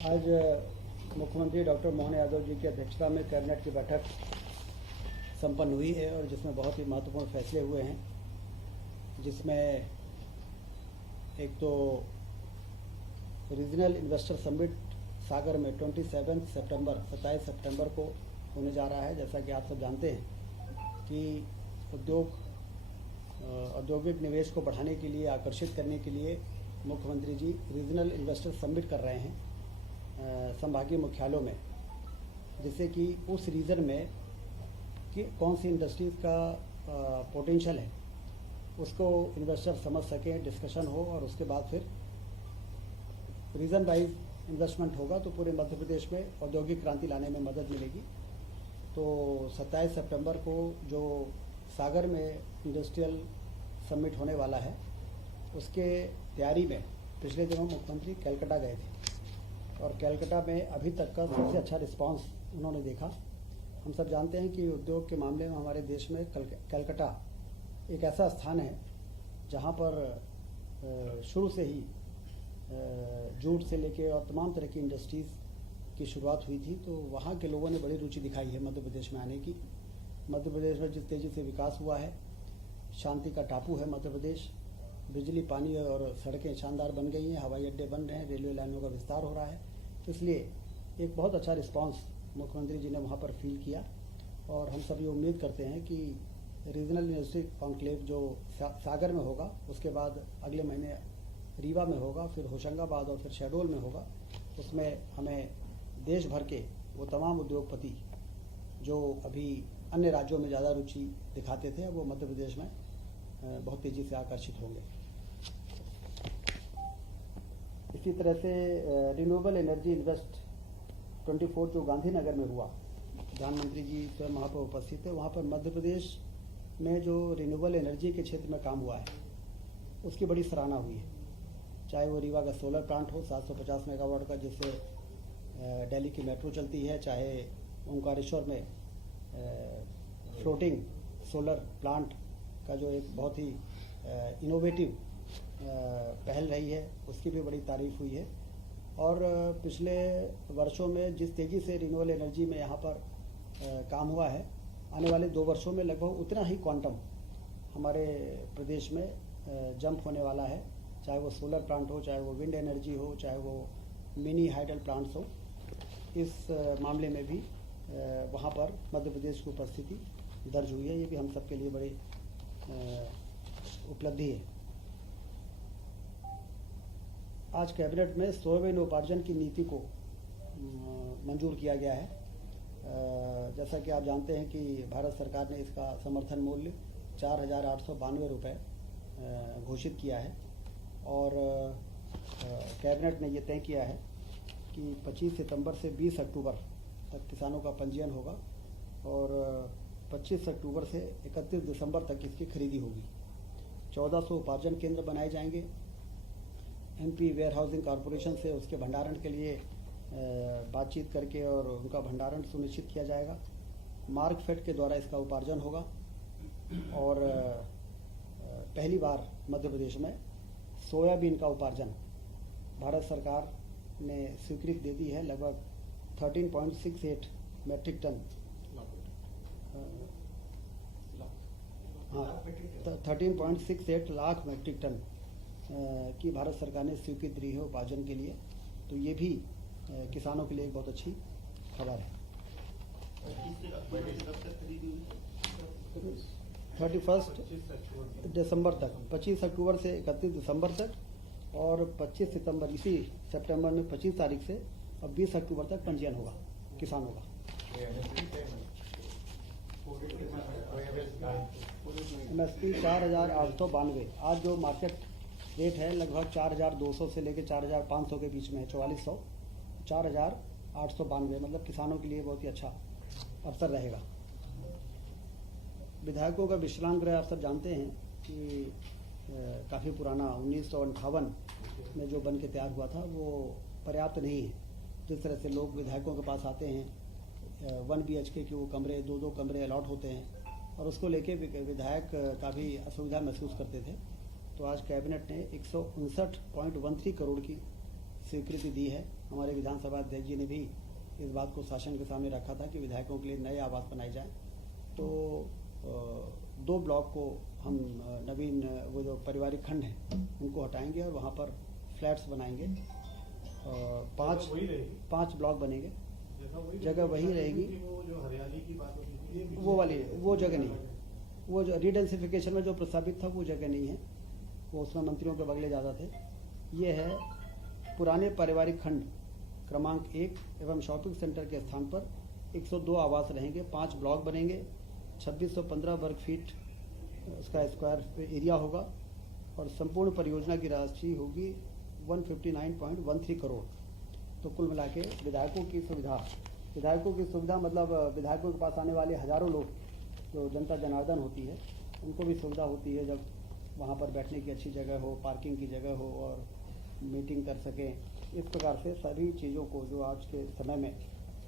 आज मुख्यमंत्री डॉक्टर मोहन यादव जी की अध्यक्षता में कैबिनेट की बैठक संपन्न हुई है और जिसमें बहुत ही महत्वपूर्ण फैसले हुए हैं, जिसमें एक तो रीजनल इन्वेस्टर समिट सागर में 27 सितंबर को होने जा रहा है। जैसा कि आप सब जानते हैं कि औद्योगिक निवेश को बढ़ाने के लिए, आकर्षित करने के लिए मुख्यमंत्री जी रीजनल इन्वेस्टर समिट कर रहे हैं संभागीय मुख्यालयों में, जिससे कि उस रीजन में कि कौन सी इंडस्ट्रीज़ का पोटेंशियल है उसको इन्वेस्टर समझ सकें, डिस्कशन हो और उसके बाद फिर रीजन वाइज इन्वेस्टमेंट होगा तो पूरे मध्य प्रदेश में औद्योगिक क्रांति लाने में मदद मिलेगी। तो 27 सितंबर को जो सागर में इंडस्ट्रियल समिट होने वाला है, उसके तैयारी में पिछले दिनों मुख्यमंत्री कलकत्ता गए थे और कलकत्ता में अभी तक का सबसे अच्छा रिस्पांस उन्होंने देखा। हम सब जानते हैं कि उद्योग के मामले में हमारे देश में कलकत्ता एक ऐसा स्थान है जहां पर शुरू से ही जूट से लेके और तमाम तरह की इंडस्ट्रीज़ की शुरुआत हुई थी। तो वहाँ के लोगों ने बड़ी रुचि दिखाई है मध्य प्रदेश में आने की। मध्य प्रदेश में जिस तेज़ी से विकास हुआ है, शांति का टापू है मध्य प्रदेश, बिजली, पानी और सड़कें शानदार बन गई हैं, हवाई अड्डे बन रहे हैं, रेलवे लाइनों का विस्तार हो रहा है। इसलिए एक बहुत अच्छा रिस्पांस मुख्यमंत्री जी ने वहाँ पर फील किया और हम सब ये उम्मीद करते हैं कि रीजनल इंडस्ट्री कॉन्क्लेव जो सागर में होगा, उसके बाद अगले महीने रीवा में होगा, फिर होशंगाबाद और फिर शहडोल में होगा। उसमें हमें देश भर के वो तमाम उद्योगपति जो अभी अन्य राज्यों में ज़्यादा रुचि दिखाते थे, वो मध्य प्रदेश में बहुत तेज़ी से आकर्षित होंगे। इसी तरह से रिन्यूएबल एनर्जी इन्वेस्ट 24 जो गांधीनगर में हुआ, प्रधानमंत्री जी स्वयं वहाँ पर उपस्थित थे। वहाँ पर मध्य प्रदेश में जो रिन्यूएबल एनर्जी के क्षेत्र में काम हुआ है उसकी बड़ी सराहना हुई है। चाहे वो रीवा का सोलर प्लांट हो 750 मेगावाट का, जिससे दिल्ली की मेट्रो चलती है, चाहे ओंकारेश्वर में फ्लोटिंग सोलर प्लांट का जो एक बहुत ही इनोवेटिव पहल रही है, उसकी भी बड़ी तारीफ हुई है। और पिछले वर्षों में जिस तेज़ी से रिन्यूएबल एनर्जी में यहाँ पर काम हुआ है, आने वाले 2 वर्षों में लगभग उतना ही क्वांटम हमारे प्रदेश में जंप होने वाला है। चाहे वो सोलर प्लांट हो, चाहे वो विंड एनर्जी हो, चाहे वो मिनी हाइडल प्लांट्स हो, इस मामले में भी वहाँ पर मध्य प्रदेश की उपस्थिति दर्ज हुई है। ये भी हम सबके लिए बड़ी उपलब्धि है। आज कैबिनेट में सोयाबीन उपार्जन की नीति को मंजूर किया गया है। जैसा कि आप जानते हैं कि भारत सरकार ने इसका समर्थन मूल्य 4,892 रुपये घोषित किया है और कैबिनेट ने ये तय किया है कि 25 सितंबर से 20 अक्टूबर तक किसानों का पंजीयन होगा और 25 अक्टूबर से 31 दिसंबर तक इसकी खरीदी होगी। 1400 उपार्जन केंद्र बनाए जाएंगे। एमपी वेयर हाउसिंग कॉरपोरेशन से उसके भंडारण के लिए बातचीत करके और उनका भंडारण सुनिश्चित किया जाएगा। मार्कफेड के द्वारा इसका उपार्जन होगा और पहली बार मध्य प्रदेश में सोयाबीन का उपार्जन भारत सरकार ने स्वीकृति दे दी है। लगभग 13.68 metric ton 13.68 lakh metric ton की भारत सरकार ने स्वीकृति दी है उपार्जन के लिए। तो ये भी किसानों के लिए एक बहुत अच्छी खबर है। 31 दिसंबर तक, 25 अक्टूबर से 31 दिसंबर तक और 25 सितंबर, इसी सितंबर में 25 तारीख से और 20 अक्टूबर तक पंजीयन होगा किसानों का। MSP 4,892। आज जो मार्केट रेट है लगभग 4,200 से लेकर 4,500 के बीच में है, 4400, 4,892, मतलब किसानों के लिए बहुत ही अच्छा अवसर रहेगा। विधायकों का विश्राम गृह आप सब जानते हैं कि काफ़ी पुराना 1958 में जो बन के तैयार हुआ था, वो पर्याप्त नहीं है। जिस तरह से लोग विधायकों के पास आते हैं, 1 BHK के वो कमरे, 2-2 कमरे अलॉट होते हैं और उसको लेके विधायक काफ़ी असुविधा महसूस करते थे। तो आज कैबिनेट ने 159.13 करोड़ की स्वीकृति दी है। हमारे विधानसभा अध्यक्ष जी ने भी इस बात को शासन के सामने रखा था कि विधायकों के लिए नए आवास बनाए जाएं। तो 2 ब्लॉक को हम नवीन वो जो पारिवारिक खंड हैं उनको हटाएंगे और वहाँ पर फ्लैट्स बनाएंगे। 5 ब्लॉक बनेंगे, जगह वही रहेगी। वो जो हरियाली की बात होती है वो वाली वो जगह नहीं है, वो जो रिडेंसिफिकेशन में जो प्रस्तावित था वो जगह नहीं है, वो उसमें मंत्रियों के बगले ज़्यादा थे। ये है पुराने पारिवारिक खंड क्रमांक 1 एवं शॉपिंग सेंटर के स्थान पर 102 आवास रहेंगे, 5 ब्लॉक बनेंगे, 2615 वर्ग फीट उसका स्क्वायर एरिया होगा और संपूर्ण परियोजना की राशि होगी 159.13 करोड़। तो कुल मिला के विधायकों की सुविधा मतलब विधायकों के पास आने वाले हज़ारों लोग जो जनता जनार्दन होती है उनको भी सुविधा होती है, जब वहाँ पर बैठने की अच्छी जगह हो, पार्किंग की जगह हो और मीटिंग कर सकें। इस प्रकार से सभी चीज़ों को जो आज के समय में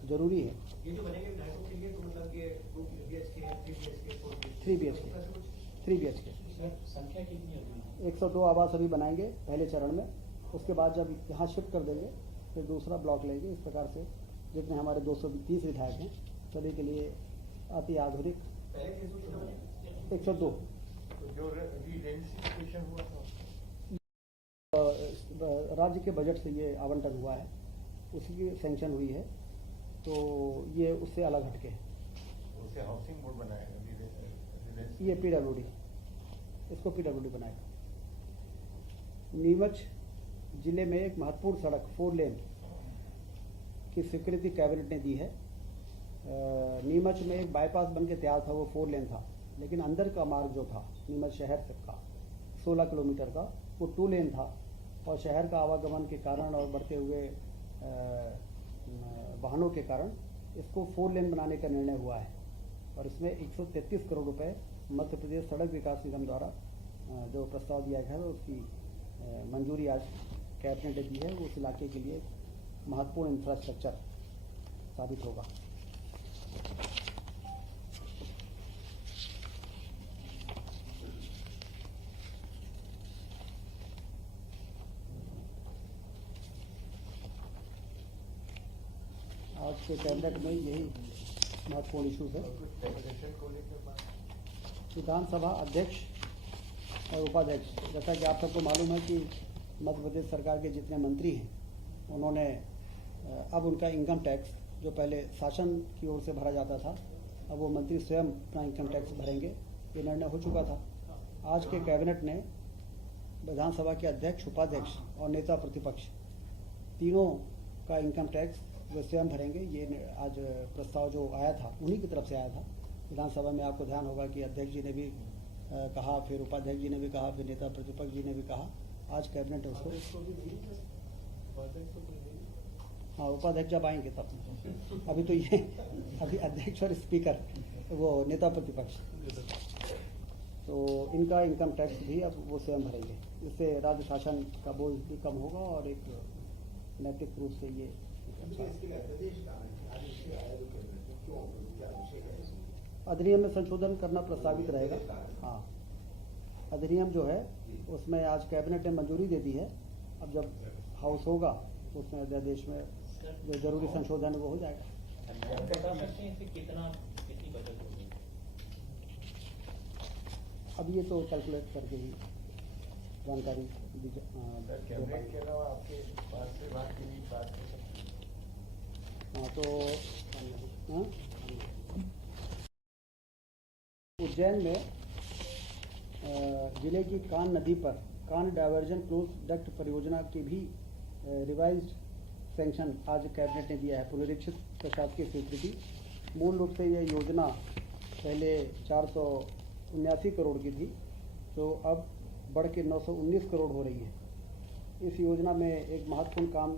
ज़रूरी है। ये जो बनेंगे विधायकों के लिए तो मतलब ये 2 BHK है, 3 BHK संख्या कितनी होगी? 102 आवास अभी बनाएंगे पहले चरण में, उसके बाद जब यहाँ शिफ्ट कर देंगे फिर दूसरा ब्लॉक लेंगे। इस प्रकार से जितने हमारे 230 विधायक हैं सभी के लिए अति आधुनिक 102 जो रीडेंसिफिकेशन हुआ था राज्य के बजट से ये आवंटन हुआ है, उसी की सैंक्शन हुई है, तो ये उससे अलग हटके है। उसे हाउसिंग बोर्ड बनाएगा, ये PWD, इसको PWD बनाएगा। नीमच जिले में एक महत्वपूर्ण सड़क 4 लेन की स्वीकृति कैबिनेट ने दी है। नीमच में एक बाईपास बन के तैयार था, वो 4 लेन था, लेकिन अंदर का मार्ग जो था नीमच शहर तक का 16 किलोमीटर का वो 2 लेन था और शहर का आवागमन के कारण और बढ़ते हुए वाहनों के कारण इसको 4 लेन बनाने का निर्णय हुआ है और इसमें 133 करोड़ रुपए मध्य प्रदेश सड़क विकास निगम द्वारा जो प्रस्ताव दिया गया है उसकी मंजूरी आज कैबिनेट ने दी है। वो उस इलाके के लिए महत्वपूर्ण इंफ्रास्ट्रक्चर साबित होगा। आज के कैबिनेट में यही महत्वपूर्ण इशूज है। विधानसभा अध्यक्ष और उपाध्यक्ष, जैसा कि आप सबको मालूम है कि मध्य प्रदेश सरकार के जितने मंत्री हैं उन्होंने अब उनका इनकम टैक्स जो पहले शासन की ओर से भरा जाता था, अब वो मंत्री स्वयं अपना इनकम टैक्स भरेंगे, ये निर्णय हो चुका था। आज के कैबिनेट ने विधानसभा के अध्यक्ष, उपाध्यक्ष और नेता प्रतिपक्ष तीनों का इनकम टैक्स वो स्वयं भरेंगे। ये आज प्रस्ताव जो आया था उन्हीं की तरफ से आया था विधानसभा में। आपको ध्यान होगा कि अध्यक्ष जी ने भी कहा, फिर उपाध्यक्ष जी ने भी कहा, फिर नेता प्रतिपक्ष जी ने भी कहा। आज कैबिनेट है उसको, हाँ उपाध्यक्ष जब आएंगे तब, अभी तो ये अभी अध्यक्ष और स्पीकर वो नेता प्रतिपक्ष, तो इनका इनकम टैक्स भी अब वो स्वयं भरेंगे। इससे राज्य शासन का बोझ भी कम होगा और एक नैतिक रूप से ये अधिनियम में संशोधन करना प्रस्तावित रहेगा। हाँ, अधिनियम जो है उसमें आज कैबिनेट ने मंजूरी दे दी है। अब जब हाउस होगा तो उसमें अध्यादेश में जो जरूरी संशोधन वो हो जाएगा। बता सकते हैं कितनी बचत होगी? अब ये तो कैलकुलेट करके ही जानकारी कैबिनेट के अलावा आपके पास से बात की बात कर सकते हैं। हाँ, तो हाँ? उज्जैन में जिले की कान नदी पर कान डायवर्जन क्लोज डक्ट परियोजना की भी रिवाइज्ड सैंक्शन आज कैबिनेट ने दिया है, पुनरीक्षित प्रशासकीय स्वीकृति। मूल रूप से यह योजना पहले 479 करोड़ की थी, तो अब बढ़ के 919 करोड़ हो रही है। इस योजना में एक महत्वपूर्ण काम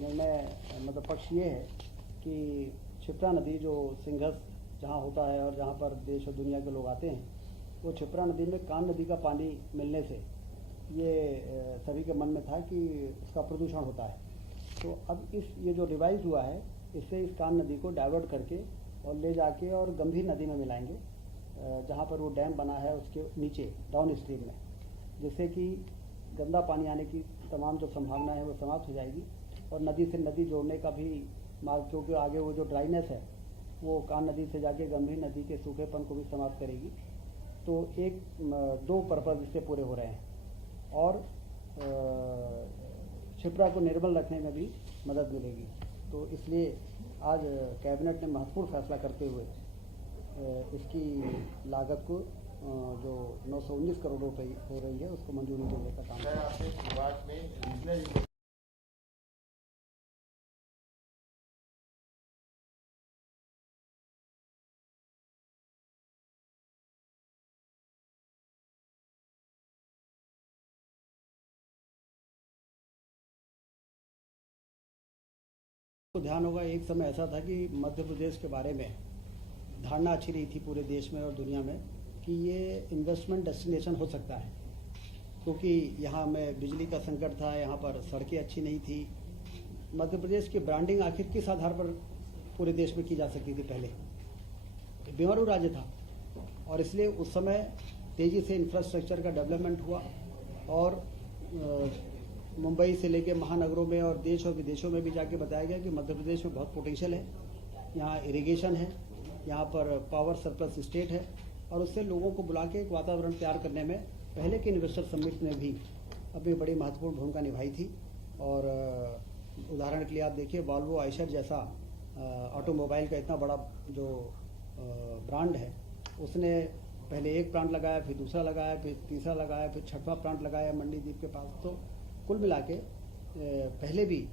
निर्णय मतलब पक्ष ये है कि क्षिप्रा नदी जो सिंघस जहाँ होता है और जहाँ पर देश और दुनिया के लोग आते हैं, वो क्षिप्रा नदी में कान नदी का पानी मिलने से ये सभी के मन में था कि उसका प्रदूषण होता है। तो अब ये जो रिवाइज हुआ है, इससे इस कान नदी को डाइवर्ट करके और ले जाके और गंभीर नदी में मिलाएंगे, जहाँ पर वो डैम बना है उसके नीचे डाउन स्ट्रीम में, जिससे कि गंदा पानी आने की तमाम जो संभावना है वो समाप्त हो जाएगी और नदी से नदी जोड़ने का भी मार्ग, क्योंकि आगे वो जो ड्राइनेस है वो कान नदी से जाके गंभीर नदी के सूखेपन को भी समाप्त करेगी। तो एक दो पर्पज़ इससे पूरे हो रहे हैं और क्षिप्रा को निर्मल रखने में भी मदद मिलेगी। तो इसलिए आज कैबिनेट ने महत्वपूर्ण फैसला करते हुए इसकी लागत को जो 919 करोड़ रुपए हो रही है उसको मंजूरी देने का काम सर, आपने शुरुआत में रीजनल तो ध्यान होगा, एक समय ऐसा था कि मध्य प्रदेश के बारे में धारणा अच्छी रही थी पूरे देश में और दुनिया में कि ये इन्वेस्टमेंट डेस्टिनेशन हो सकता है, क्योंकि यहाँ में बिजली का संकट था, यहाँ पर सड़कें अच्छी नहीं थी। मध्य प्रदेश की ब्रांडिंग आखिर किस आधार पर पूरे देश में की जा सकती थी? पहले बीमारू राज्य था और इसलिए उस समय तेज़ी से इंफ्रास्ट्रक्चर का डेवलपमेंट हुआ और मुंबई से लेकर महानगरों में और देश और विदेशों में भी जाके बताया गया कि मध्य प्रदेश में बहुत पोटेंशियल है, यहाँ इरिगेशन है, यहाँ पर पावर सरप्लस स्टेट है और उससे लोगों को बुला के एक वातावरण तैयार करने में पहले के इन्वेस्टर समिट ने भी अपनी बड़ी महत्वपूर्ण भूमिका निभाई थी। और उदाहरण के लिए आप देखिए, वॉल्वो आइशर जैसा ऑटोमोबाइल का इतना बड़ा जो ब्रांड है, उसने पहले एक प्लांट लगाया, फिर दूसरा लगाया, फिर तीसरा लगाया, फिर छठवां प्लांट लगाया मंडीदीप के पास। तो कुल मिला के पहले भी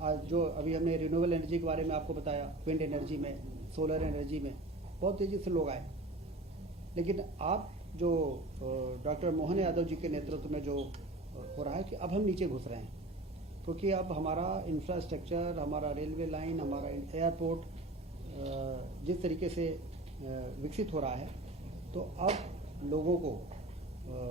आज जो अभी हमने रिन्यूएबल एनर्जी के बारे में आपको बताया, विंड एनर्जी में, सोलर एनर्जी में बहुत तेज़ी से लोग आए। लेकिन आप जो डॉक्टर मोहन यादव जी के नेतृत्व में जो हो रहा है कि अब हम नीचे घुस रहे हैं, क्योंकि अब हमारा इंफ्रास्ट्रक्चर, हमारा रेलवे लाइन, हमारा एयरपोर्ट जिस तरीके से विकसित हो रहा है, तो अब लोगों को